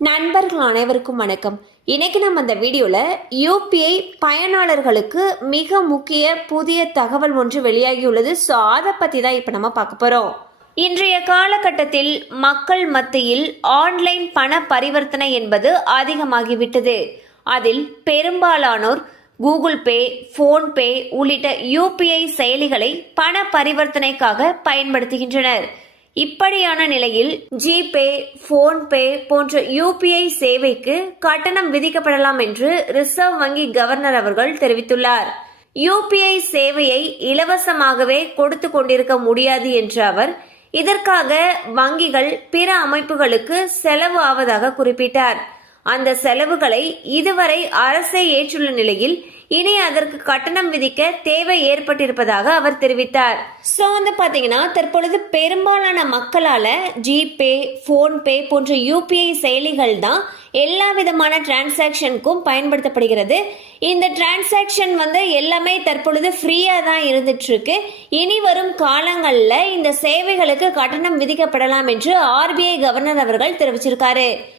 நண்பர்கள் அனைவருக்கும் வணக்கம். இன்னைக்கு நம்ம இந்த வீடியோல யூபிஐ பயனாளர்களுக்கு மிக முக்கிய புதிய தகவல் ஒன்று வெளியாகியுள்ளது. ஸோ அதை பற்றி தான் இப்போ நம்ம பார்க்க போகிறோம். இன்றைய காலகட்டத்தில் மக்கள் மத்தியில் ஆன்லைன் பண பரிவர்த்தனை என்பது அதிகமாகிவிட்டது. அதில் பெரும்பாலானோர் கூகுள் பே, போன்பே உள்ளிட்ட யூபிஐ செயலிகளை பண பரிவர்த்தனைக்காக பயன்படுத்துகின்றனர். இப்படியான நிலையில் ஜிபே, போன்பே போன்ற யூபிஐ சேவைக்கு கட்டணம் விதிக்கப்படலாம் என்று ரிசர்வ் வங்கி கவர்னர் அவர்கள் தெரிவித்துள்ளார். யூபிஐ சேவையை இலவசமாகவே கொடுத்து கொண்டிருக்க முடியாது என்ற அவர் இதற்காக வங்கிகள் பிற அமைப்புகளுக்கு செலவு ஆவதாக குறிப்பிட்டார். அந்த செலவுகளை இதுவரை அரசே ஏற்றுள்ள நிலையில் இனி அதற்கு கட்டணம் விதிக்க தேவை ஏற்பட்டிருப்பதாக அவர் தெரிவித்தார். ஸோ பாத்தீங்கன்னா தற்பொழுது பெரும்பாலான மக்களால ஜிபே, போன்பே போன்ற யூபிஐ செயலிகள் தான் எல்லா விதமான டிரான்சாக்ஷனுக்கும் பயன்படுத்தப்படுகிறது. இந்த டிரான்சாக்ஷன் எல்லாமே தற்பொழுது ஃப்ரீயா தான் இருந்துட்டு இருக்கு. இனி வரும் காலங்களில் இந்த சேவைகளுக்கு கட்டணம் விதிக்கப்படலாம் என்று ஆர்பிஐ கவர்னர் அவர்கள் தெரிவிச்சிருக்காரு.